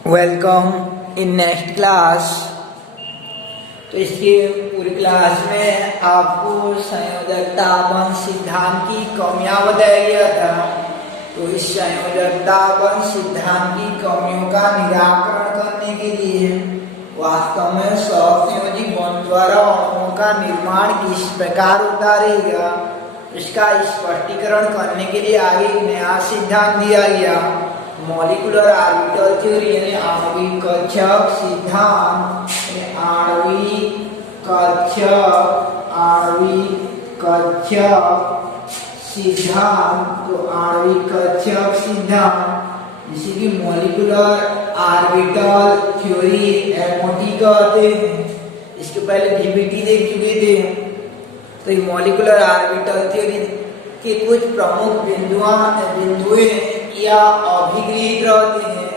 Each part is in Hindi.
Welcome in next class. तो इसके पूरी क्लास में आपको संयोजकता बंध सिद्धांत की कमियां बताया गया था। तो इस संयोजकता बंध सिद्धांत की कमियों का निराकरण करने के लिए वास्तव में सहसंयोजी बंध द्वारा अणुओं का निर्माण किस प्रकार होता रहेगा, इसका स्पष्टीकरण करने के लिए आगे एक नया सिद्धांत दिया गया, मॉलिक्यूलर ऑर्बिटल थ्योरी यानी आणविक कक्षक सिद्धांत। तो आणविक कक्षक सिद्धांत जिसे कि मॉलिक्यूलर ऑर्बिटल थ्योरी एमओटी कहते हैं। इसके पहले डीबीटी देख चुके थे। तो ये मॉलिक्यूलर ऑर्बिटल थ्योरी के कुछ प्रमुख बिंदुएं या अभिगृहित रहते हैं,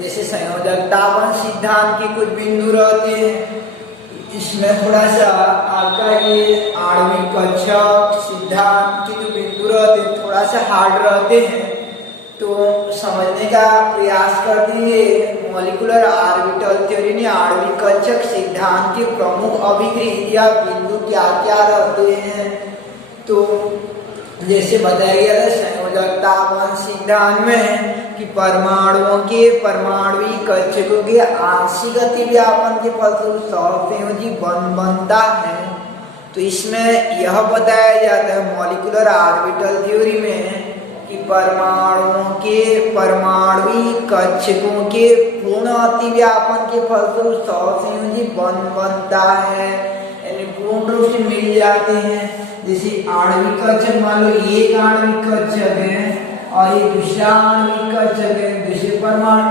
जैसे संयोजकता बंध सिद्धांत के कुछ बिंदु रहते हैं। इसमें थोड़ा सा आपका ये आणविक कक्षक सिद्धांत के जो बिंदु रहते हैं थोड़ा सा हार्ड रहते हैं। तो समझने का प्रयास करते हैं मॉलिक्यूलर ऑर्बिटल थ्योरी ने आणविक कक्षक सिद्धांत के प्रमुख अभिगृहित या बिंदु क्या क्या रहते हैं। तो जैसे बताया गया था संयोजकता बंध सिद्धांत में कि परमाणुओं के परमाणुक कक्षकों के आंशिक अतिव्यापन के फलस्वरूप सहसंयोजी बंध बनता है। तो इसमें यह बताया जाता है मॉलिक्यूलर ऑर्बिटल थ्योरी में कि परमाणुओं के परमाणुक कक्षकों के पूर्ण अतिव्यापन के फलस्वरूप सहसंयोजी बंध बनता है, यानी पूर्ण रूप से मिल जाते हैं। जैसे आणविक कक्षक, मान लो ये एक आणविक कक्षक है और ये दूसरा आणविक कक्षक है, दूसरे परमाणु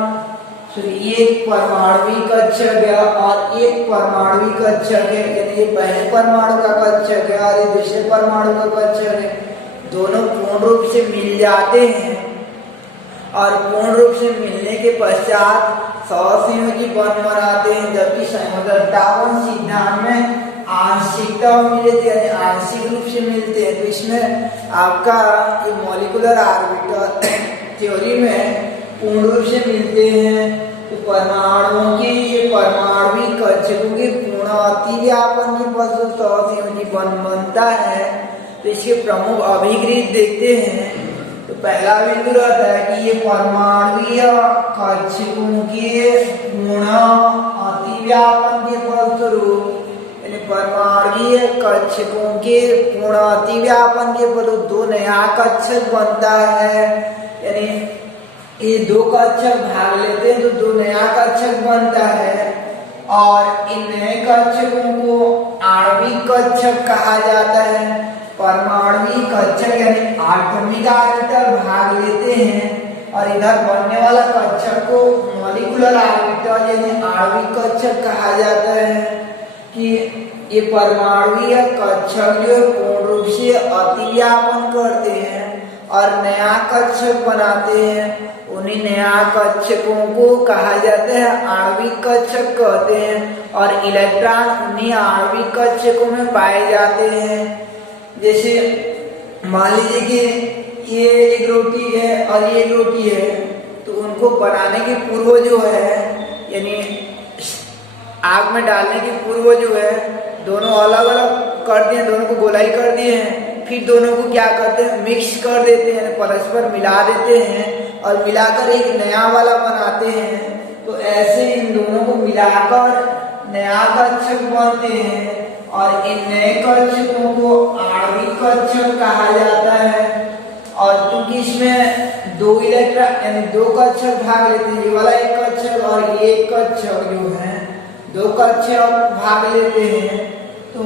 एक परमाणुक कक्षक है और एक परमाणुक कक्षक है, यानी ये पहले परमाणु का कक्षक है और ये दूसरे परमाणु का कक्षक है। दोनों पूर्ण रूप से मिल जाते हैं और पूर्ण रूप से मिलने के पश्चात सहसंयोजी बंध बनाते हैं। जबकि संयोजकता बंध सिद्धांत में आंशिकता मिलते हैं, आंशिक रूप से मिलते हैं। तो इसमें आपका ये मॉलिक्यूलर ऑर्बिटल थ्योरी में पूर्ण रूप से मिलते हैं। तो परमाणुओं के ये परमाणुक कक्षकों के पूर्ण अतिव्यापन के फलस्वरूप सहसंयोजी बंध बनता है। तो इसके प्रमुख अभिगृहित देखते हैं। तो पहला बिंदु रहता है कि ये परमाणुक कक्षकों के पूर्ण अतिव्यापन के फलस्वरूप परमाणुक कक्षकों के पूर्ण अतिव्यापन के फलस्वरूप दो नया कक्षक बनता है, यानी ये दो कक्षक भाग लेते हैं तो दो नया कक्षक बनता है। और इन नए कक्षकों को आणविक कक्षक कहा जाता है। परमाणुक कक्षक यानी एटॉमिक ऑर्बिटल भाग लेते हैं और इधर बनने वाला कक्षक को मॉलिक्यूलर ऑर्बिटल यानी आणविक कक्षक कहा जाता है। कि ये परमाणुक कक्षक जो पूर्ण रूप से अतिव्यापन करते हैं और नया कक्षक बनाते हैं। उन्हीं नया कक्षकों को कहा जाता है आणविक कक्षक कहते हैं और इलेक्ट्रॉन उन्हीं आणविक कक्षकों में पाए जाते हैं। जैसे मान लीजिए कि ये एक रोटी है और ये एक रोटी है, तो उनको बनाने के पूर्व जो है यानी आग में डालने के पूर्व जो है दोनों अलग अलग कर दिए, दोनों को गोलाई कर दिए हैं। फिर दोनों को क्या करते हैं, मिक्स कर देते हैं, परस्पर मिला देते हैं और मिलाकर एक नया वाला बनाते हैं। तो ऐसे इन दोनों को मिलाकर नया कक्षक बनते हैं और इन नए कक्षकों को आणविक कक्षक कहा जाता है। और क्योंकि इसमें दो इलेक्ट्रॉन यानी दो कक्षक भाग लेते हैं, ये वाला एक कक्षक और ये एक कक्षक जो है दो कक्षक भाग लेते हैं, तो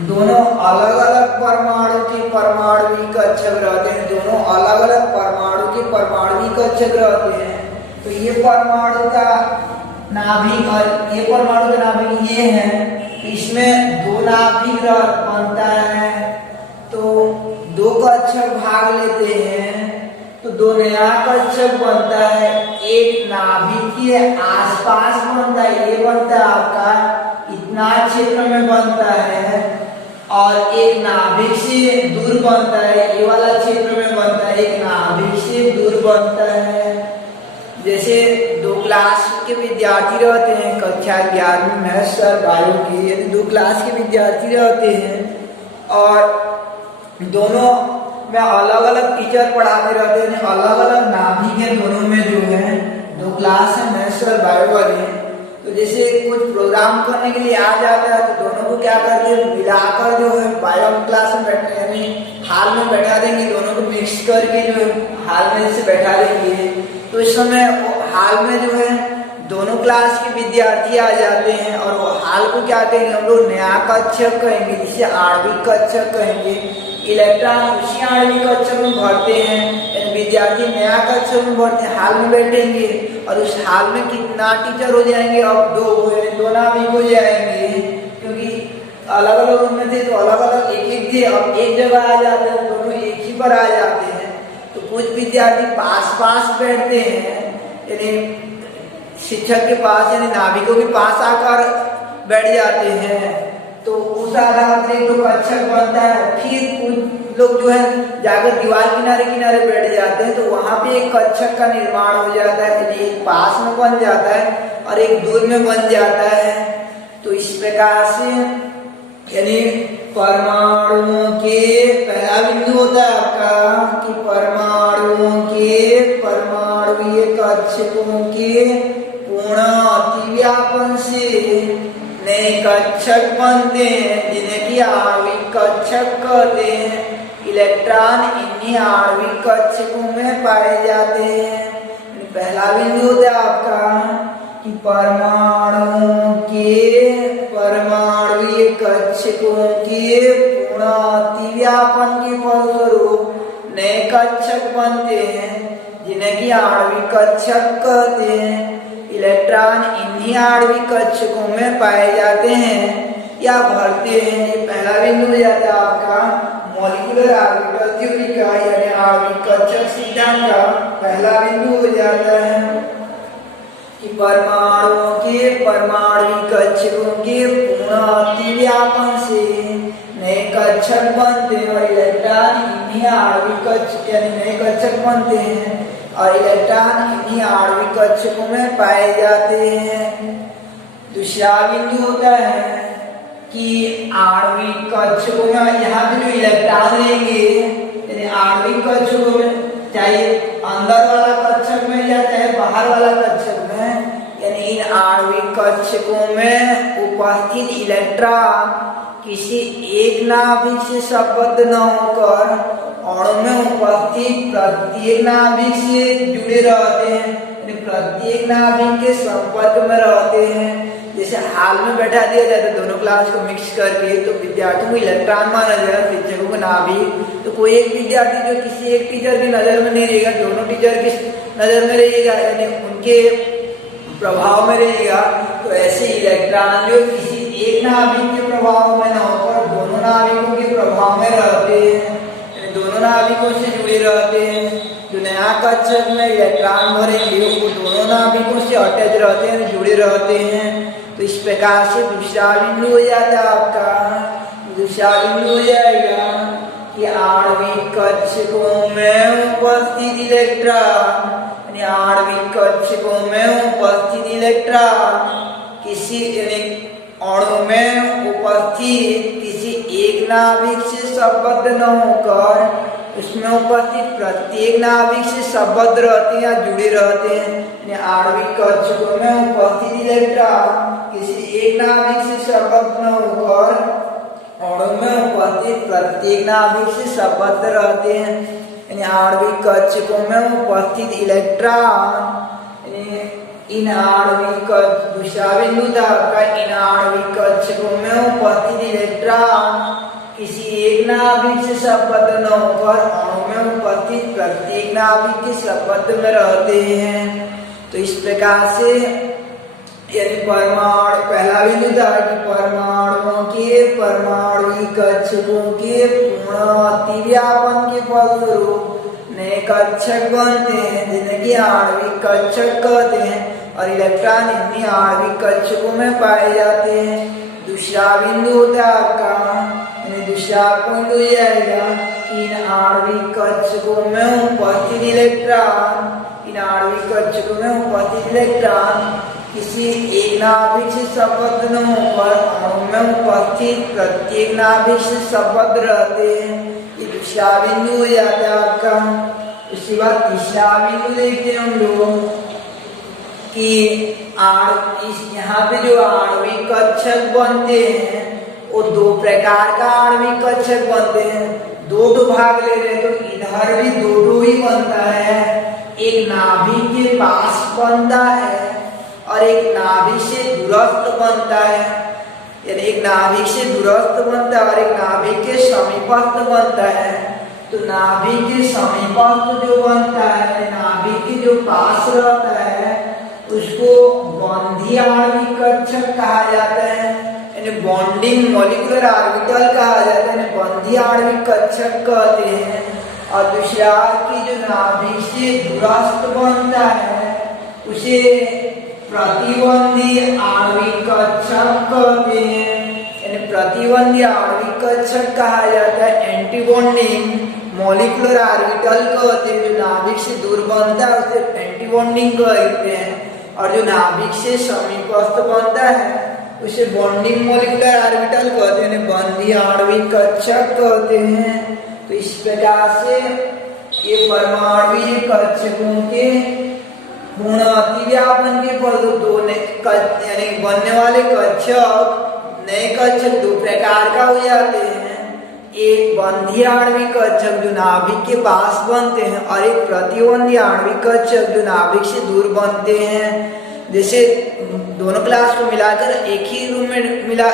दोनों अलग अलग परमाणु के परमाणुक कक्षक रहते हैं। दोनों अलग अलग परमाणु के परमाणुक कक्षक रहते हैं। तो ये परमाणु का नाभिक और ये परमाणु का नाभिक ये है, इसमें दो नाभिक बनता है। तो दो कक्षक भाग लेते हैं तो दो नया कक्षक बनता है। एक नाभिक के आसपास बनता है, ये बनता है आपका इतना क्षेत्र में बनता है और एक नाभिक से दूर बनता है, ये वाला क्षेत्र में बनता है। एक नाभिक से दूर बनता है। जैसे दो क्लास के विद्यार्थी रहते हैं, कक्षा 11वीं मैथ्स और बायो की, यानी 2 क्लास के विद्यार्थी रहते हैं और दोनों में अलग अलग टीचर पढ़ाते रहते हैं, अलग अलग नाभिक है दोनों में जो है, 2 क्लास है मैथ्स और बायो वाले। तो जैसे कुछ प्रोग्राम करने के लिए आ जाता है तो दोनों को क्या करते हैं, मिलाकर जो है बायो क्लास में बैठे यानी हाल में बैठा देंगे, दोनों को मिक्स करके जो है हाल में जैसे बैठा देंगे। तो इस समय हाल में जो है दोनों क्लास के विद्यार्थी आ जाते हैं और वो हाल को क्या कहेंगे हम लोग, नया कक्षक कहेंगे, जिसे आणविक कक्षक कहेंगे। इलेक्ट्रॉन उसी आणविक कक्षक में भरते हैं, विद्यार्थी नया कक्षक में भरते हैं, हाल में बैठेंगे और उस हाल में कितना टीचर हो जाएंगे, अब 2 नाभिक हो जाएंगे, क्योंकि अलग अलग रूम में थे तो अलग अलग एक एक थे, अब एक जगह आ जाते हैं, दोनों एक ही पर आ जाते हैं। तो कुछ विद्यार्थी पास पास बैठते हैं, यानी शिक्षक के पास यानी नाभिकों के पास आकर बैठ जाते हैं, तो उस आधार पर एक कक्षक बनता है। फिर कुछ लोग जो है जाकर दीवार किनारे किनारे बैठ जाते हैं, तो वहां पे एक कक्षक का निर्माण हो जाता है, यानी एक पास में बन जाता है और एक दूर में बन जाता है। तो इस प्रकार से यानी परमाणुओं के पहला बिंदु होता है आपका कि परमाणुओं के परमाणुीय कक्षकों के पूर्ण अतिव्यापन से नए कक्षक बनते हैं, जिन्हें कि आणविक कक्षक कहते हैं। इलेक्ट्रॉन इन्हीं आणविक कक्षकों में पाए जाते हैं। पहला बिंदु होता है आपका कि परमाणुओं के परमाणुीय कक्षकों के पूर्ण अतिव्यापन के फलस्वरूप नए कक्षक बनते हैं, जिन्हें कि आणविक कक्षक कहते हैं। इलेक्ट्रॉन इन्हीं आणविक कक्षकों में पाए जाते हैं या भरते हैं। ये पहला बिंदु हो जाता है आपका मॉलिक्यूलर ऑर्बिटल थ्योरी का, यानी आणविक कक्षक सिद्धांत का पहला बिंदु हो जाता है कि परमाणुओं के परमाणुीय कक्षकों के पूर्ण अतिव्यापन से नए कक्षक बनते हैं और इलेक्ट्रॉन इन्हीं आणविक कक्षक यानी नए कक्षक बनते हैं और इलेक्ट्रॉन इन्हीं आणविक कक्षकों में पाए जाते हैं। दूसरा बिंदु होता है कि आणविक कक्षकों में यहाँ पे जो इलेक्ट्रॉन रहेंगे यानी आणविक कक्षकों में, चाहे अंदर वाला कक्षक में या चाहे बाहर वाला कक्षक में, यानी इन आणविक कक्षकों में उपस्थित इलेक्ट्रॉन किसी एक नाभिक से संबद्ध न होकर अणु में उपस्थित प्रत्येक नाभिक से जुड़े रहते हैं, यानी प्रत्येक नाभिक के संपर्क में रहते हैं। जैसे हाल में बैठा दिया जाता है दोनों क्लास को मिक्स करके, तो विद्यार्थियों को इलेक्ट्रॉन माना जाएगा, शिक्षकों को नाभिक। तो कोई एक विद्यार्थी जो किसी एक टीचर की नजर में नहीं रहेगा, दोनों टीचर की नजर में रहेगा, यानी उनके प्रभाव में रहेगा। तो ऐसे इलेक्ट्रॉन जो किसी एक नाभिक के प्रभाव में न होकर दोनों नाभिकों के प्रभाव में रहते हैं, दोनों नाभिकों से जुड़े रहते हैं। जो नया कक्षक में इलेक्ट्रॉन भरेंगे वो दोनों नाभिकों से अटैच रहते हैं, जुड़े रहते हैं। तो इस प्रकार से दूसरा बिंदु हो जाता है आपका। दूसरा बिंदु हो जाएगा कि आणविक कक्षकों में उपस्थित इलेक्ट्रॉन, यानी आणविक कक्षकों में उपस्थित इलेक्ट्रॉन किसी यानी अणु में उपस्थित किसी एक नाभिक से संबद्ध न होकर उसमें उपस्थित प्रत्येक नाभिक से संबद्ध रहते हैं या जुड़े रहते हैं। यानी आणविक कक्षकों में उपस्थित इलेक्ट्रॉन किसी एक नाभिक से संबद्ध न होकर अणु में उपस्थित प्रत्येक नाभिक से संबद्ध रहते हैं। यानी आणविक कक्षकों में उपस्थित इलेक्ट्रॉन इन आणविक दूसरा बिंदु था आपका, इन आणविक कक्षकों में उपस्थित इलेक्ट्रॉन किसी एक नाभिक से संबद्ध न होकर अणु में उपस्थित प्रत्येक नाभिक के संबद्ध में रहते हैं। तो इस प्रकार से यानी परमाणु पहला बिंदु था कि परमाणुओं के परमाणुीय कक्षकों के पूर्ण अतिव्यापन के फलस्वरूप नए कक्षक बनते हैं, जिन्हें कि आणविक कक्षक कहते हैं और इलेक्ट्रॉन इन्हीं आणविक कक्षकों में पाए जाते हैं। दूसरा बिंदु होता है आपका, यानी दूसरा पॉइंट हो जाएगा कि इन आणविक कक्षकों में उपस्थित इलेक्ट्रॉन इन आणविक कक्षकों में उपस्थित इलेक्ट्रॉन किसी एक नाभिक से संबद्ध न होकर अणु में उपस्थित प्रत्येक नाभिक से संबद्ध रहते हैं। ये दूसरा बिंदु हो जाता है आपका। उसके बाद तीसरा बिंदु देखते हैं हम लोग कि यहाँ पे जो आणविक कक्षक बनते हैं वो दो प्रकार का आणविक कक्षक बनते हैं। दो भाग ले रहे तो इधर भी दो ही बनता है। एक नाभिक के पास बनता है और एक नाभिक से दूरस्थ बनता है। यानी एक नाभिक से दूरस्थ बनता है और एक नाभिक के समीपस्थ बनता है। तो नाभिक के समीपस्थ जो बनता है, नाभिक के जो पास रहता है उसको बंधी आणविक कक्षक कहा जाता है, यानी बॉन्डिंग मॉलिक्यूलर ऑर्बिटल कहा जाता है, बंधी आणविक कक्षक कहते हैं। और दूसरा की जो नाभिक से दूरस्थ बनता है उसे प्रतिबंधी आणविक कक्षक कहते हैं, यानी प्रतिबंधी आणविक कक्षक कहा जाता है। एंटी बॉन्डिंग मॉलिक्यूलर ऑर्बिटल कहते हैं। जो नाभिक से दूर बनता है उसे एंटी बॉन्डिंग कहते हैं और जो नाभिक से समीपस्थ बनता है उसे बॉन्डिंग मॉलिक्यूलर ऑर्बिटल कहते हैं, बंधी आणविक कक्षक कहते हैं। तो इस प्रकार से ये परमाणु कक्षकों के पूर्ण अतिव्यापन के फल दो यानी बनने वाले कक्षक नए कक्षक दो प्रकार का हो जाते हैं। एक बंधी आणविक कक्षक जो नाभिक के पास बनते हैं और एक प्रतिबंधी आणविक कक्षक जो नाभिक से दूर बनते हैं। जैसे दोनों क्लास को मिलाकर एक ही रूम में मिला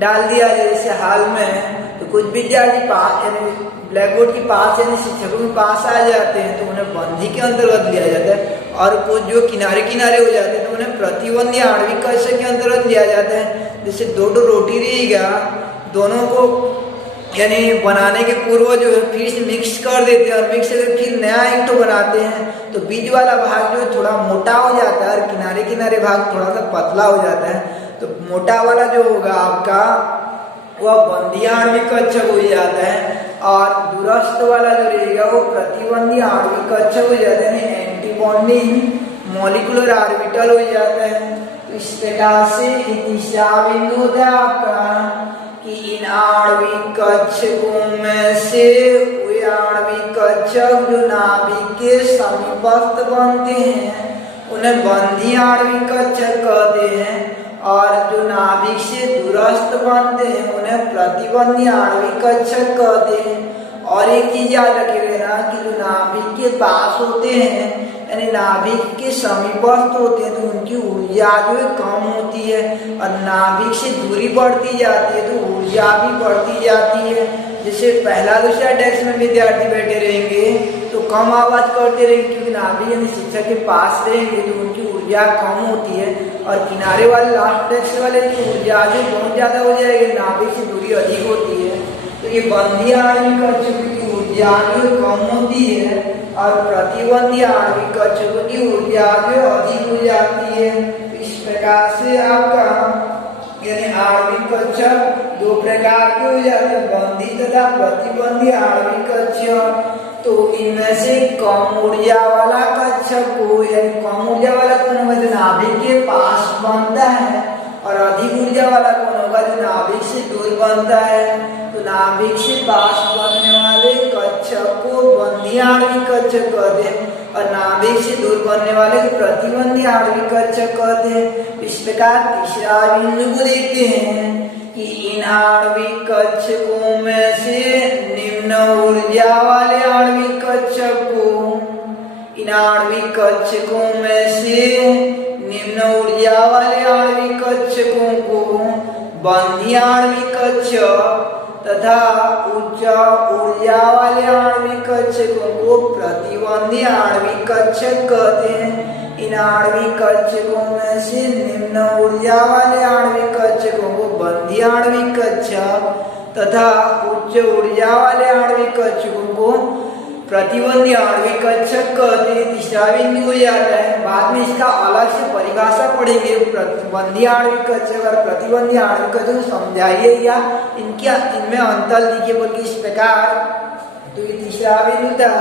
डाल दिया जाए, जैसे हाल में तो कुछ विद्यार्थी पास यानी ब्लैक बोर्ड के पास यानी शिक्षकों के पास आ जाते हैं तो उन्हें बंधी के अंतर्गत लिया जाता है, और कुछ जो किनारे किनारे हो जाते हैं तो उन्हें प्रतिबंधी आणविक कक्षक के अंतर्गत लिया जाता है। जैसे दो रोटी रहेगा, दोनों को यानी बनाने के पूर्व जो है फिर से मिक्स कर देते हैं और मिक्स करके फिर नया ईंट बनाते हैं। तो बीच वाला भाग जो है थोड़ा मोटा हो जाता है और किनारे किनारे भाग थोड़ा सा पतला हो जाता है। तो मोटा वाला जो होगा आपका वह बंधी आणविक कक्षक हो जाता है और दूरस्थ वाला जो रहेगा वो प्रतिबंधी आणविक कक्षक हो जाता है, एंटी बॉन्डिंग मॉलिक्यूलर ऑर्बिटल हो जाता है। तो इस प्रकार से तीसरा बिंदु होता है आपका कि इन आणविक कक्षकों में से वे आणविक कक्षक जो नाभिक के समीपस्थ बनते हैं उन्हें बंधी आणविक कक्षक कहते हैं, और जो नाभिक से दूरस्थ बनते हैं उन्हें प्रतिबंधी आणविक कक्षक कहते हैं। और एक चीज याद रखिएगा कि जो नाभिक के पास होते हैं यानी नाभिक के समीपस्थ होते हैं तो उनकी ऊर्जा जो है कम होती है, और नाभिक से दूरी बढ़ती जाती है तो ऊर्जा भी बढ़ती जाती है। जैसे पहला दूसरा डेस्क में विद्यार्थी बैठे रहेंगे तो कम आवाज करते रहेंगे क्योंकि नाभिक यानी शिक्षक के पास रहेंगे तो उनकी ऊर्जा कम होती है, और किनारे वाले लास्ट डेस्क वाले की ऊर्जा जो बहुत ज्यादा हो जाएगी, नाभिक से दूरी अधिक होती है। तो ये बंधी आणविक कक्षकों की ऊर्जा जो कम होती है और प्रतिबंधी आणविक कक्षकों की ऊर्जा जो अधिक हो जाती है। इस प्रकार से आपका यानी आणविक कक्षक दो प्रकार के हो जाते हैं, बंधी तथा प्रतिबंधी आणविक कक्षक। तो इनमें से कम ऊर्जा वाला कक्षक को यानी कम ऊर्जा वाला कौन होगा जो नाभिक के पास बनता है, और अधिक ऊर्जा वाला कौन होगा जो नाभिक से दूर बनता है। तो नाभिक से पास बनने वाले कक्षक को बंधी आणविक कक्षक कहते हैं और नाभिक से दूर बनने वाले को प्रतिबंधी आणविक कक्षक कहते हैं। इस प्रकार तीसरा बिंदु को देखते हैं कि इन आणविक कक्षकों में से निम्न ऊर्जा वाले आणविक कक्षक को इन आणविक कक्षकों में से निम्न ऊर्जा वाले आणविक कक्षकों को बंधी आणविक कक्षक तथा उच्च ऊर्जा वाले आणविक कक्षकों को प्रतिबंधी आणविक कक्षक कहते हैं। इन आणविक कक्षकों में से निम्न ऊर्जा वाले आणविक कक्षकों को बंधी आणविक कक्षक तथा उच्च ऊर्जा वाले आणविक कक्षकों को प्रतिबंधी आणविक कक्षक कहते हैं। तीसरा बिंदु हो जाता है, बाद में इसका अलग से परिभाषा पढ़ेंगे। प्रतिबंधी आणविक कक्षक और प्रतिबंधी आणविक कक्षक समझाइए या इनमें अंतर लिखिए बोल के इस प्रकार। तो ये तीसरा बिंदु था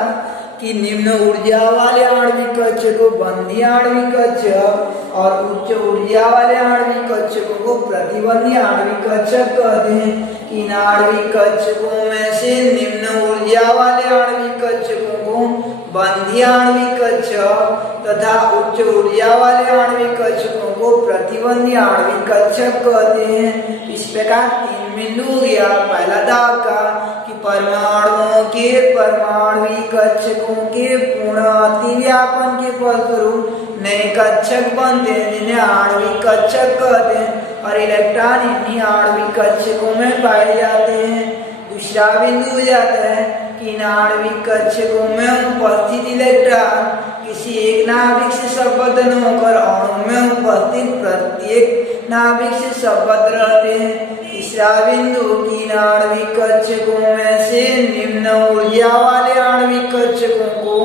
कि निम्न ऊर्जा वाले आणविक कक्षक को बंधी आणविक कक्षक और उच्च ऊर्जा वाले आणविक कक्षकों को प्रतिबंधी आणविक कक्षक कहते हैं। कि इन आणविक कक्षकों में से निम्न ऊर्जा वाले आणविक कक्षकों को बंधी आणविक कक्षक तथा उच्च ऊर्जा वाले आणविक कक्षकों को प्रतिबंधी आणविक कक्षक कहते हैं। इस प्रकार 3 बिंदु हो गया। पहला था आपका कि परमाणुओं के परमाणविक कक्षकों के पूर्ण अतिव्यापन के फलस्वरूप नए कक्षक बनते हैं जिन्हें आणविक कक्षक कहते हैं और इलेक्ट्रॉन इन्हीं आणविक कक्षकों में पाए जाते हैं। दूसरा बिंदु हो जाता है कि इन आणविक कक्षकों में उपस्थित इलेक्ट्रॉन किसी एक नाभिक से संबद्ध न होकर अणु में उपस्थित प्रत्येक नाभिक से संबद्ध रहते हैं। तीसरा बिंदु कि इन आणविक कक्षकों में से निम्न ऊर्जा वाले आणविक कक्षकों को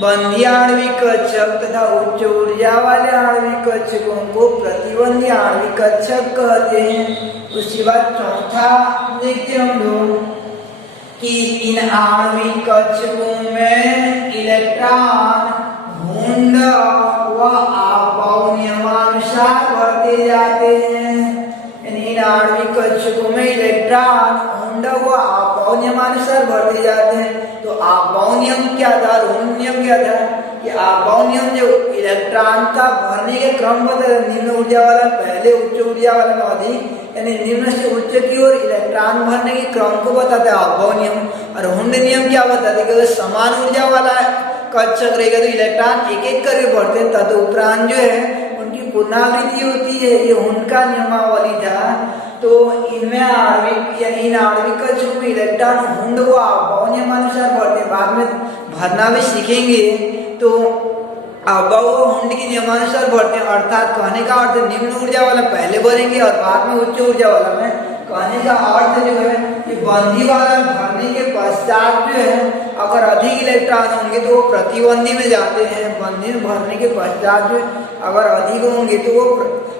बंधी आणविक कक्षक तथा उच्च ऊर्जा वाले आणविक कक्षकों को प्रतिबंधी आणविक कक्षक कहते हैं। उसके बाद चौथा देखते हम लोग कि इन आणविक कक्षकों में इलेक्ट्रॉन हुंड व आपवाऊ नियमानुसार भरते जाते हैं। इन आणविक कक्षकों में इलेक्ट्रॉन हुंड व आपवाऊ नियमानुसार भरते जाते हैं। तो आपवाऊ नियम क्या था, हुंड नियम क्या था? कि आपवाऊ नियम जो इलेक्ट्रॉन का भरने के क्रम बता, निम्न ऊर्जा वाला पहले उच्च ऊर्जा वाला में अधिक, यानी निम्न से उच्च की ओर इलेक्ट्रॉन भरने के क्रम को बताता है आपवाऊ नियम। और हुंड नियम क्या बताता है कि अगर समान ऊर्जा वाला कक्षक रहेगा तो इलेक्ट्रॉन एक एक करके बढ़ते हैं, तदुपरांत जो है उनकी पुनरावृत्ति होती है। ये हुंड का नियमावली था। तो इनमें आणविक यानी इन आणविक कक्षकों में इलेक्ट्रॉन हुंड व आपवाऊ नियमानुसार भरते हैं। बाद में भरना भी सीखेंगे। तो आपवाऊ व हुंड के नियमानुसार भरते हैं, अर्थात कहने का अर्थ निम्न ऊर्जा वाला पहले भरेंगे और बाद में उच्च ऊर्जा वाला में। कहने का अर्थ जो है कि बंधी वाला भरने के पश्चात जो है अगर अधिक इलेक्ट्रॉन होंगे तो वो प्रतिबंधी में जाते हैं। बंधी भरने के पश्चात जो अगर अधिक होंगे तो वो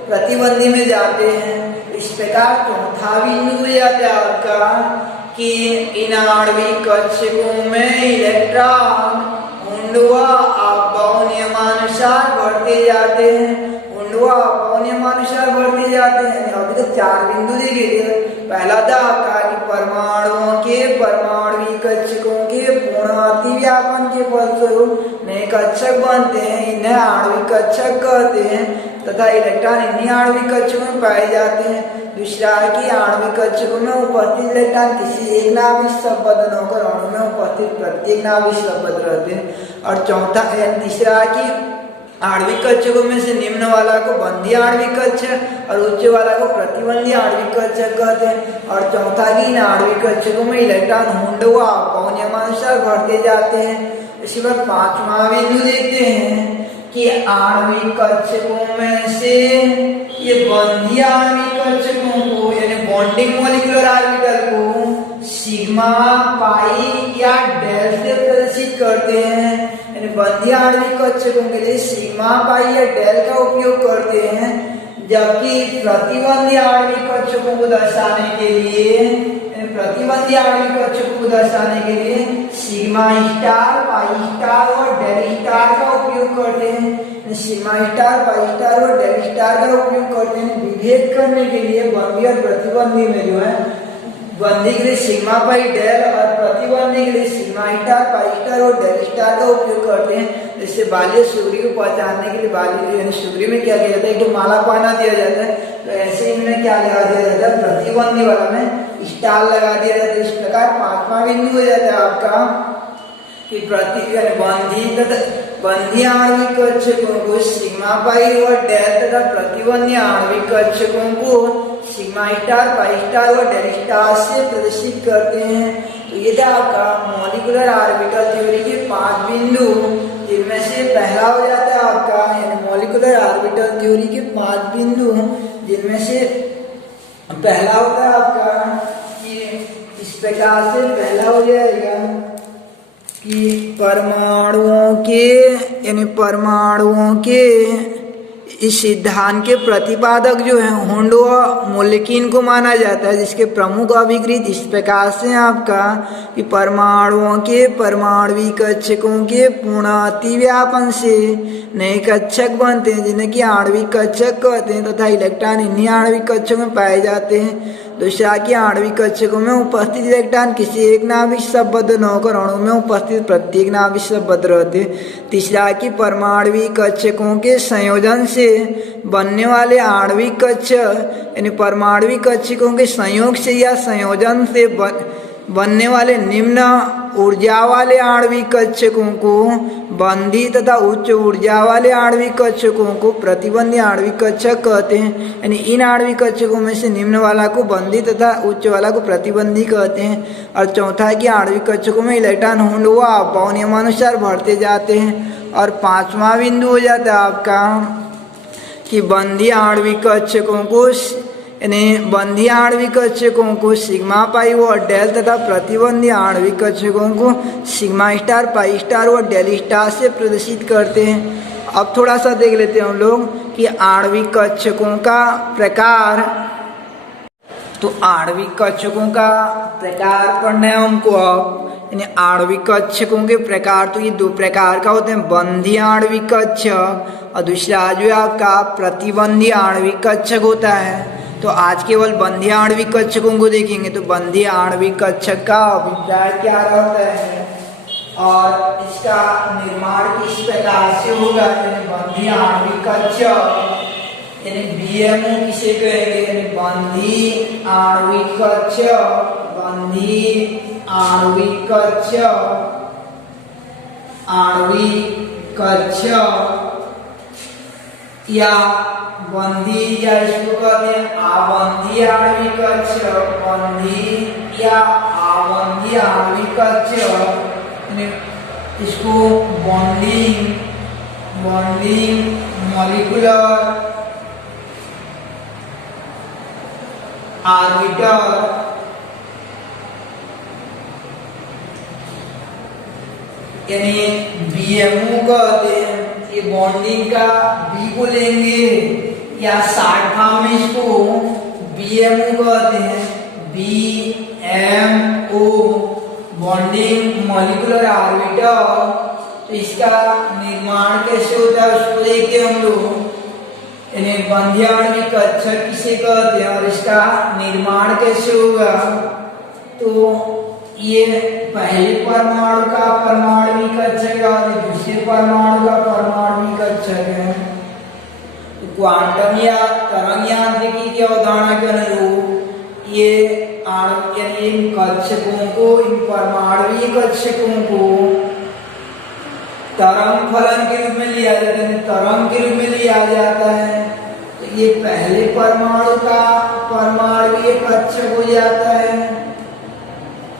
प्रतिबंधी में जाते हैं। इस प्रकार चौथा बिंदु हो जाता है आपका कि इन आणविक कक्षकों में इलेक्ट्रॉन हुंड व आपवाऊ नियमानुसार भरते जाते हैं। हुंड व आपवाऊ नियमानुसार भरते जाते हैं। अभी तक 4 बिंदु देखे थे। पहला था आपका कि परमाणुओं के परमाणविक कक्षकों के पूर्ण अतिव्यापन के फलस्वरूप नए कक्षक बनते हैं, इन्हें आणविक कक्षक कहते हैं तथा इलेक्ट्रॉन इन्हीं आणविक कक्षकों में पाए जाते हैं। दूसरा है कि आणविक कक्षकों में उपस्थित इलेक्ट्रॉन किसी एक नाभिक से संबद्ध न होकर अणु में उपस्थित प्रत्येक नाभिक से संबद्ध रहते हैं। और चौथा तीसरा है कि आणविक कक्षकों में से निम्न वाला को बंधी आणविक कक्षक और उच्च वाला को प्रतिबंधी आणविक कक्षक कहते हैं। और चौथा कि इन आणविक कक्षकों में इलेक्ट्रॉन हुंड व आपवाऊ नियमानुसार भरते जाते हैं। इसी पर 5वां बिंदु देखते हैं कि आणविक कक्षकों में से ये बंधी आणविक कक्षकों को यानी बॉन्डिंग मॉलिक्यूलर ऑर्बिटल को सिग्मा पाई या डेल से प्रदर्शित करते हैं। बंधी आणविक कक्षकों के लिए सिग्मा पाई या डेल का उपयोग करते हैं, जबकि प्रतिबंधी आणविक कक्षकों को दर्शाने के लिए सिग्मा स्टार, पाई स्टार और डेल स्टार का उपयोग करते हैं। सिग्मा स्टार, पाई स्टार और डेल स्टार का उपयोग करते हैं विभेद करने के लिए बंधी और प्रतिबंधी में। जो है बंधी के लिए सिग्मा पाई डेल और प्रतिबंधी के लिए सिग्मा स्टार, पाई स्टार और डेल स्टार का उपयोग करते हैं। जैसे बाल्य सुगरी को पहचानने के लिए बाल्य यानी सुगरी में क्या किया जाता है, तो माला पहना दिया जाता है। तो ऐसे इनमें क्या लगा दिया जाता है, प्रतिबंधी वाला में स्टार लगा दिया जाता है। इस प्रकार 5वां बिंदु हो जाता है आपका कि बंधी आणविक कक्षकों को सिग्मा पाई और डेल तथा प्रतिबंधी आणविक कक्षकों को सिग्मा स्टार, पाई स्टार और डेल स्टार से प्रदर्शित करते हैं। तो ये था आपका मॉलिक्यूलर ऑर्बिटल थ्योरी के 5 बिंदु, जिनमें से पहला हो जाता है आपका यानी मॉलिक्यूलर ऑर्बिटल थ्योरी के 5 बिंदु, जिनमें से पहला होता है आपका कि इस प्रकार से पहला हो जाएगा कि परमाणुओं के इस सिद्धांत के प्रतिपादक जो है होंडो मोलेकिन को माना जाता है, जिसके प्रमुख अभिकृत इस प्रकार से आपका कि परमाणुओं के परमाणविक कक्षकों के पूर्ण अतिव्यापन से नए कक्षक बनते हैं, जिन्हें कि आणविक कक्षक कहते हैं, तथा इलेक्ट्रॉन इन्हीं आणविक कक्षकों में पाए जाते हैं। दूसरा कि आणविक कक्षकों में उपस्थित इलेक्ट्रॉन किसी एक नाभिक से संबद्ध न होकर अणु में उपस्थित प्रत्येक नाभिक से संबद्ध रहते। तीसरा कि परमाणविक कक्षकों के संयोजन से बनने वाले आणविक कक्षक यानी परमाणविक कक्षकों के संयोग से या संयोजन से बनने वाले निम्न ऊर्जा वाले आणविक कक्षकों को बंधी तथा उच्च ऊर्जा वाले आणविक कक्षकों को प्रतिबंधी आणविक कक्षक कहते हैं। यानी इन आणविक कक्षकों में से निम्न वाला को बंधी तथा उच्च वाला को प्रतिबंधी कहते हैं। और चौथा है कि आणविक कक्षकों में इलेक्ट्रॉन होंड व अभाव नियमानुसार बढ़ते जाते हैं। और पांचवा बिंदु हो जाता है आपका कि बंधी आणविक कक्षकों को यानी बंधी आणविक कक्षकों को सिग्मा पाई व डेल तथा प्रतिबंधी आणविक कक्षकों को सिग्मा स्टार पाई स्टार व डेल स्टार से प्रदर्शित करते हैं। अब थोड़ा सा देख लेते हैं हम लोग कि आणविक कक्षकों का प्रकार। तो आणविक कक्षकों का प्रकार पढ़ना है हमको। अब यानी आणविक कक्षकों के प्रकार तो ये दो प्रकार का होते हैं, बंधी आणविक कक्षक और दूसरा जो है आपका प्रतिबंधी आणविक कक्षक होता है। तो आज केवल बंधी आणविक कक्षकों को देखेंगे। तो बंधी आणविक कक्षक का अभिप्राय क्या रहता है और इसका निर्माण किस प्रकार से होगा। बंधी आणविक कक्षक यानी बीएमओ किसे कहेंगे, यानी बंधी आणविक कक्षक, बंधी आणविक कक्षक, आणविक कक्षक या बंधी या इसको कहते हैं आबंधी आणविक कक्षक, बंधी या आबंधी आणविक कक्षक। इसको बॉन्डिंग मॉलिक्यूलर ऑर्बिटल यानी बीएमओ कहते हैं। ये बॉन्डिंग का बी को लेंगे या शॉर्ट फॉर्म में इसको बीएमओ कहते हैं, बीएमओ बॉन्डिंग मॉलिक्यूलर ऑर्बिटल। तो इसका निर्माण कैसे होता है उसको देखते हम लोग। यानी बंधी आणविक कक्षक किसे कहते हैं और इसका निर्माण कैसे होगा। तो ये पहले परमाणु का परमाणविक कक्षक है और दूसरे परमाणु का परमाणविक कक्षक है। तो क्वांटम या तरंग यांत्रिकी की अवधारणा के अनुरूप ये यानी इन कक्षकों को, इन परमाणविक कक्षकों को तरंग फलन के रूप में लिया जाता है, तरंग के रूप में लिया जाता है। तो ये पहले परमाणु का परमाणविक कक्षक हो जाता है,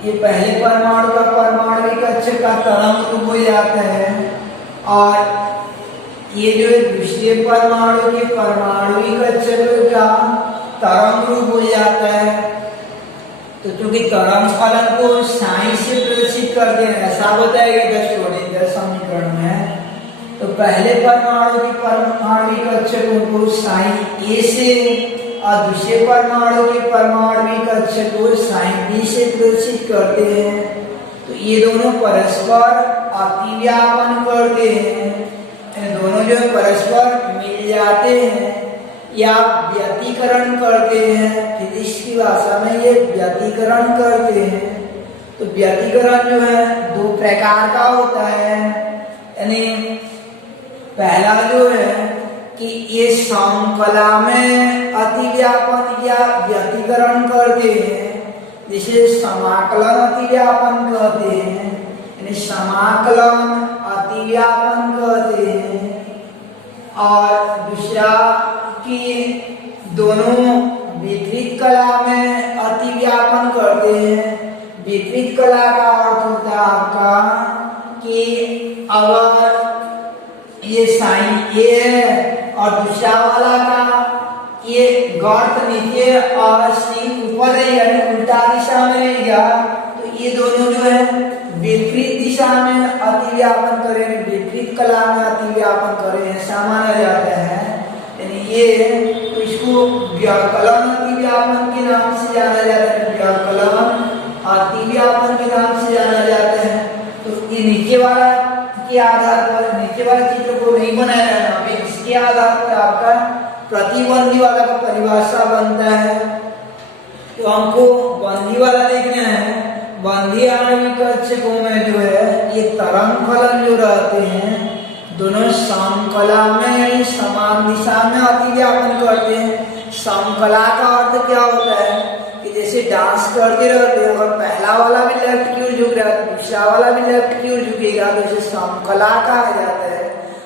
ये पहले परमाणु का परमाणविक कक्षक का तरंग रूप हो जाता है। और ये जो है दूसरे परमाणु के परमाणविक कक्षक का तरंग रूप हो जाता है। तो चूंकि तरंग फलन को साइन से प्रदर्शित करते हैं ऐसा बताया गया श्रोडिंगर समीकरण में। तो पहले परमाणु के परमाणविक कक्षकों को साइन ए से और दूसरे परमाणु के परमाणविक कक्षक को साइन बी से प्रदर्शित करते हैं। तो ये दोनों परस्पर अतिव्यापन करते हैं, दोनों जो परस्पर मिल जाते हैं या व्यतिकरण करते हैं। फिजिक्स की भाषा में ये व्यतिकरण करते हैं। तो व्यतिकरण जो है दो प्रकार का होता है। यानी पहला जो है कि ये श्रृंखला में अतिव्यापन या व्यतिकरण करते हैं, जिसे समाकलन अतिव्यापन कहते हैं। यानी समाकलन अतिव्यापन कहते हैं। और दूसरा कि दोनों विपरीत कला में अतिव्यापन करते हैं। विपरीत कला का अर्थ होता है आपका कि अगर ये साइन ए है और दूसरा वाला का ये गर्त नीचे और सिंह ऊपर रहेगा, यानी उल्टा दिशा में रहेगा, तो ये दोनों जो है विपरीत दिशा में अतिव्यापन करेंगे, विपरीत कला में अतिव्यापन करें ऐसा माना जाता है। ये तो इसको व्याकलन अतिव्यापन के नाम से जाना जाता है, व्याकलन अतिव्यापन के नाम से जाना जाता है। तो ये नीचे वाला के आधार पर, नीचे वाले चित्र को नहीं बनाया जाना, अभी इसके आधार पर आपका प्रतिबंधी वाला का परिभाषा बनता है। तो हमको बंधी वाला देखना है। बंधी आणविक कक्षकों में जो है ये तरंग फलन जो रहते हैं दोनों समकला में यानी समान दिशा में अतिव्यापन करते हैं। समकला का अर्थ क्या होता है कि जैसे डांस करते रहते हैं, अगर पहला वाला भी लेफ्ट की ओर झुक रहा है, दूसरा वाला भी लेफ्ट की ओर झुकेगा तो इसे समकला कहा जाता है।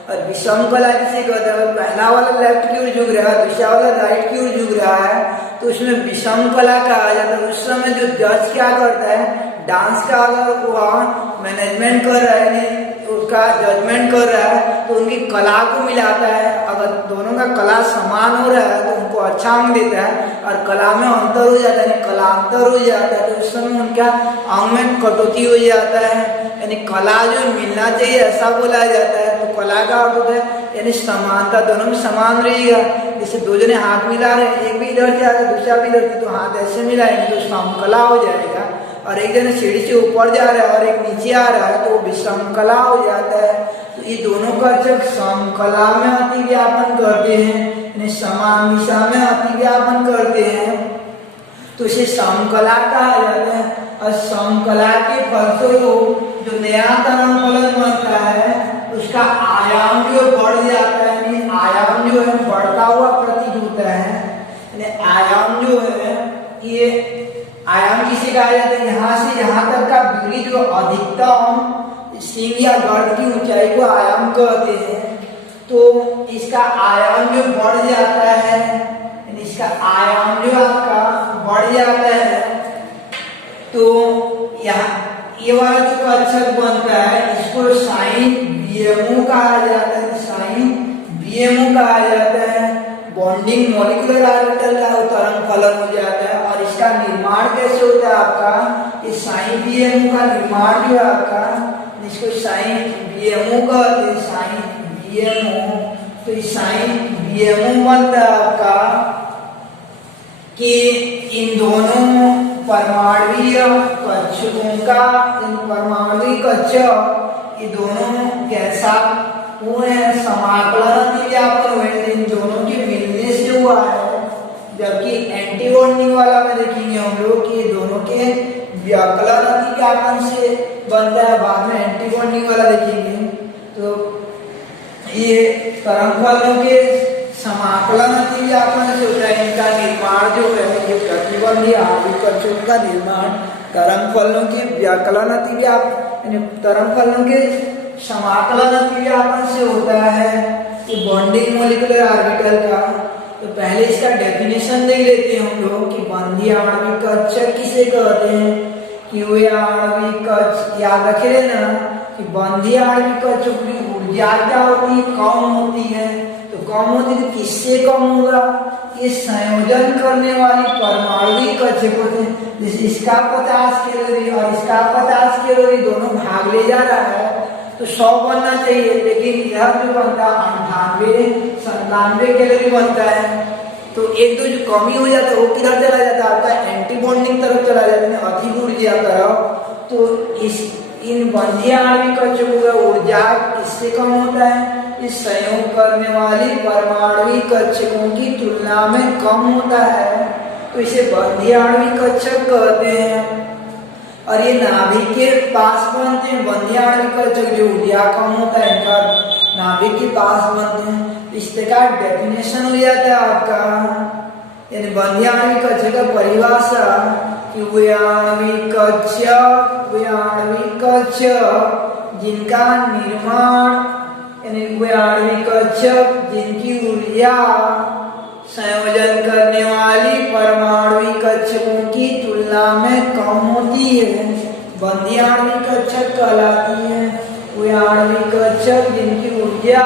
और विषमकला किसे कहते हैं, पहला वाला लेफ्ट की ओर झुक रहा है, दूसरा वाला राइट की ओर झुक रहा है तो उसमें विषमकला कहा जाता है। उस समय जो जज क्या करता है, डांस का अगर वह मैनेजमेंट कर रहा है, उसका जजमेंट कर रहा है तो उनकी कला को मिलाता है। अगर दोनों का कला समान हो रहा है तो उनको अच्छा अंक देता है, और कला में अंतर हो जाता है, कला अंतर हो जाता है तो उस समय उनका अंक में कटौती हो जाता है, यानी कला जो मिलना चाहिए ऐसा बोला जाता है। तो कला का अर्थ होता है यानी समानता, दोनों में समान रहेगा। जैसे दो जने हाथ मिला रहे हैं, एक भी इधर से आ रहा है दूसरा भी इधर से, तो हाथ ऐसे मिलाएंगे तो समकला हो जाएगा। और एक जने सीढ़ी से ऊपर जा रहा है और एक नीचे आ रहा है तो वो विषमकला हो जाता है। तो ये दोनों कक्षक समकला में अतिव्यापन करते हैं, यानी समान दिशा में अतिव्यापन करते हैं तो इसे समकला कहा जाता है। और समकला के फलस्वरूप जो नया तरंग फलन बनता है उसका आयाम जो बढ़ जाता है, यानी आयाम जो है बढ़ता हुआ प्रतीत होता है। यानी आयाम जो है ये आयाम किसे कहा जाता है, यहाँ से यहाँ तक का दूरी जो अधिकतम सीम या गर्त की ऊंचाई को आयाम कहते हैं। तो इसका आयाम जो बढ़ जाता है, इसका आयाम जो आपका बढ़ जाता है तो यहाँ ये वाला जो कक्षक बनता है इसको साइन बीएमओ कहा जाता है, साइन बीएमओ कहा जाता है। बॉन्डिंग मॉलिक्यूलर ऑर्बिटल का तरंग फलन हो जाता है। और इसका निर्माण कैसे होता है आपका, ये साइन बीएमओ का निर्माण जो है आपका, इसको साइन बीएमओ कहते हैं, साइन बीएमओ। तो ये साइन बीएमओ बनता है आपका कि इन दोनों परमाणुीय कक्षकों का, इन परमाणुीय कक्षक ये दोनों कैसा हुए हैं, समाकलन अतिव्यापन हुए, इन दोनों के मिलने से हुआ है। जबकि एंटी बॉन्डिंग वाला में देखेंगे हम लोग कि दोनों के व्याकलन अतिव्यापन से बनता है, बाद में एंटी बॉन्डिंग वाला देखेंगे। तो ये तरंग फलनों के समाकलन अतिव्यापन से होता है, इनका निर्माण जो है ये प्रतिबंधी आणविक कक्षकों का निर्माण तरंग फलनों के व्याकलन अतिव्यापन, यानी तरंग फलनों के समाकलन अतिव्यापन से होता है कि बॉन्डिंग मॉलिक्यूलर ऑर्बिटल का। तो पहले इसका डेफिनेशन देख लेते हैं हम लोग कि बंधी आणविक कक्षक किसे कहते हैं। कि वे आणविक कक्षक, याद रखे ना कि बंधी आणविक कक्षक की ऊर्जा क्या होती है, कम होती है। तो कम होती है तो किससे कम होगा, ये संयोजन करने वाली परमाणुीय कक्षक होते हैं। जैसे इसका 50 कैलोरी और इसका 50 कैलोरी दोनों भाग ले जा रहा है तो 100 बनना चाहिए, लेकिन यह जो बनता है 98-97 कैलोरी बनता है। तो एक दो जो कमी हो जाता है वो किधर चला जाता है, आपका एंटी बॉन्डिंग तरफ चला जाता है, अधिक ऊर्जा तरफ। तो इस इन बंधी आणविक कक्षकों का ऊर्जा किससे कम होता है, इस संयोग करने वाली परमाणुीय कक्षकों की तुलना में कम होता है। तो इसे बंधी आणविक कक्षक कहते हैं। और ये नाभिक के पास बनते हैं, बंधी आणविक कक्षक जो ऊर्जा कम होता है इनका नाभिक के पास बनते हैं। इस प्रकार डेफिनेशन हो जाता है आपका, यानी बंधी आणविक कक्षक का परिभाषा कि वे आणविक कक्षक जिनका निर्माण, यानी वे आणविक कक्षक जिनकी ऊर्जा संयोजन करने वाली परमाणुीय कक्षकों की तुलना में कम होती है, बंधी आणविक कक्षक कहलाती है। वे आणविक कक्षक जिनकी ऊर्जा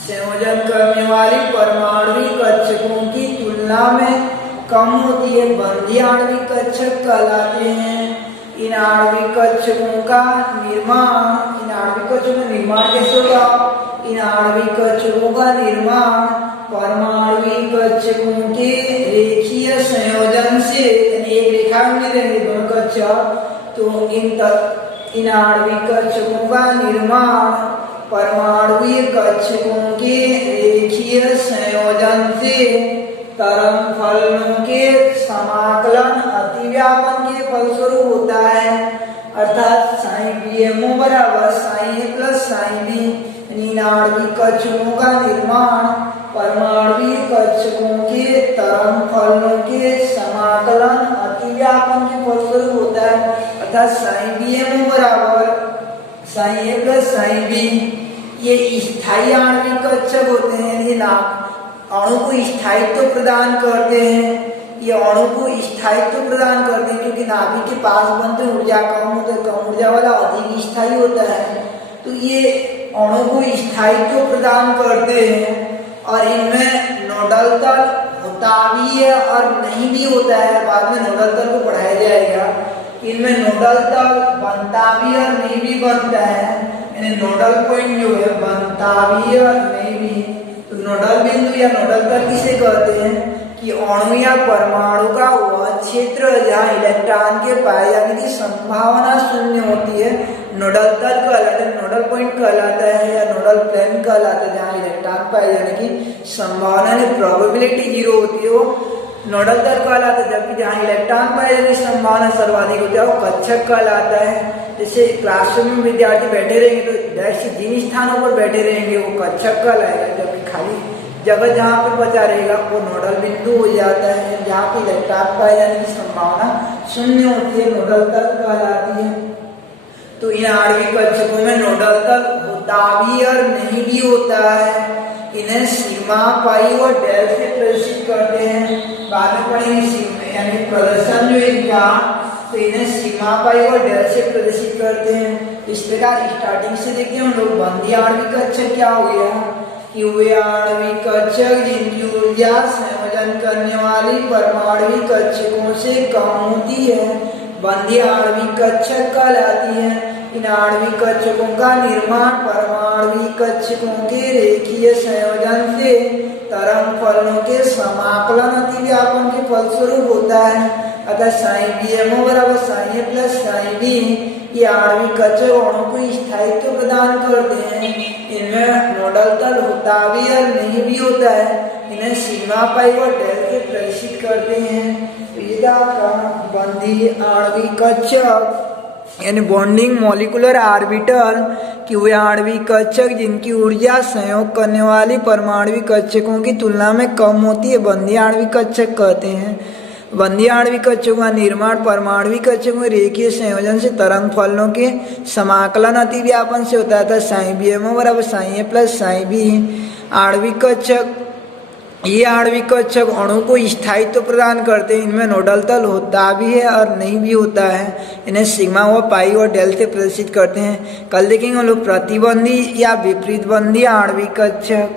संयोजन करने वाली परमाणुीय कक्षकों की तुलना में कम होती है, बंधी आणविक कक्षक कहलाते हैं। इन आणविक कक्षकों का निर्माण, इन आणविक कक्षकों का निर्माण कैसे होगा? इन आणविक कक्षकों का निर्माण परमाणुविक कक्षकों के रेखीय संयोजन से, यानी एक रेखा में रहेंगे दोनों कक्षक, तो इन आणविक कक्षकों का निर्माण परमाणुविक कक्षकों के रेखीय संयोजन से तरंग फलनों के समाकलन अतिव्यापन के फलस्वरूप होता है। अर्थात साइन बी एम ओ बराबर साइन ए प्लस साइन बी। आणविक कक्षकों का निर्माण परमाणुविक कक्षकों के तरंग फलनों के समाकलन अतिव्यापन के फलस्वरूप होता है। अर्थात साइन बी एम ओ बराबर साइन ए प्लस साइन बी। ये स्थायी आणविक कक्षक होते हैं, ये अणु को स्थायित्व प्रदान करते हैं। ये अणु को स्थायित्व प्रदान करते हैं क्योंकि नाभिक के पास बनते ऊर्जा कम होता है, कम ऊर्जा वाला अधिक स्थायी होता है, तो ये अणु को स्थायित्व प्रदान करते हैं। और इनमें नोडल तल होता भी है और नहीं भी होता है, बाद में नोडल तल को पढ़ाया जाएगा। इनमें नोडल तल बनता भी और नहीं भी बनता है, यानी नोडल पॉइंट जो है बनता भी और नहीं भी। तो नोडल बिंदु या नोडल तल किसे कहते हैं कि अणु या परमाणु का वह क्षेत्र जहाँ इलेक्ट्रॉन के पाए जाने की संभावना शून्य होती है, नोडल तल कहलाता है, नोडल पॉइंट कहलाता है या नोडल प्लेन कहलाता है। जहाँ इलेक्ट्रॉन पाए जाने की संभावना यानी प्रोबेबिलिटी 0 होती है वो नोडल तल कहलाता है। जबकि जहाँ इलेक्ट्रॉन पाए जाने की संभावना सर्वाधिक होती है वो कक्षक कहलाता है। जैसे क्लासरूम में विद्यार्थी बैठे रहेंगे तो जैसे जिन स्थानों पर बैठे रहेंगे वो कक्षक कहलाएगा, जबकि खाली जगह जहाँ पे बचा रहेगा वो नोडल बिंदु हो जाता है। जहाँ पे इलेक्ट्रॉन पाए जाने की संभावना शून्य होती है, नोडल तल कहलाती है। तो इन आणविक कक्षकों में नोडल तल होता भी और नहीं भी होता है। इन्हें सिग्मा पाई और डेल से प्रदर्शित करते हैं, बाद में पढ़ेंगे यानी प्रदर्शन जो इनका, तो इन्हें सिग्मा पाई और डेल से प्रदर्शित करते हैं। इस प्रकार स्टार्टिंग से देखिए हम लोग बंदी आणविक कक्षक क्या हो गया कि वे आणविक कक्षक जिनकी ऊर्जा संयोजन करने वाली परमाणुविक कक्षकों से कम होती है बंदी आणविक कक्षक कहलाती है। इन आणविक कक्षकों का निर्माण परमाणुविक कक्षकों के रेखीय संयोजन से तरंग फलनों के समाकलन अतिव्यापन के फलस्वरूप होता है। अगर साइन बी एम ओ बराबर साइन ए प्लस साइन बी, ये आणविक कक्षक अणु को स्थायित्व प्रदान करते हैं। इनमें नोडल तल होता भी और नहीं भी होता है। इन्हें सिग्मा पाई और डेल से प्रदर्शित करते हैं। बंदी आणविक कक्षक यानी बॉन्डिंग मॉलिक्यूलर ऑर्बिटल कि वे आणविक कक्षक जिनकी ऊर्जा संयोग करने वाली परमाणुविक कक्षकों की तुलना में कम होती है बंदी आणविक कक्षक कहते हैं। बंदी आणविक कक्षकों का निर्माण परमाणुविक कक्षकों के रेखीय संयोजन से तरंग फलनों के समाकलन अतिव्यापन से होता है। साइन बी एम ओ बराबर साइन ए प्लस साइन बी। आणविक कक्षक ये आणविक कक्षक अणु को स्थायित्व प्रदान करते हैं। इनमें नोडल तल होता भी है और नहीं भी होता है। इन्हें सिग्मा व पाई और डेल से प्रदर्शित करते हैं। कल देखेंगे हम लोग प्रतिबंधी या विपरीत बंदी आणविक कक्षक।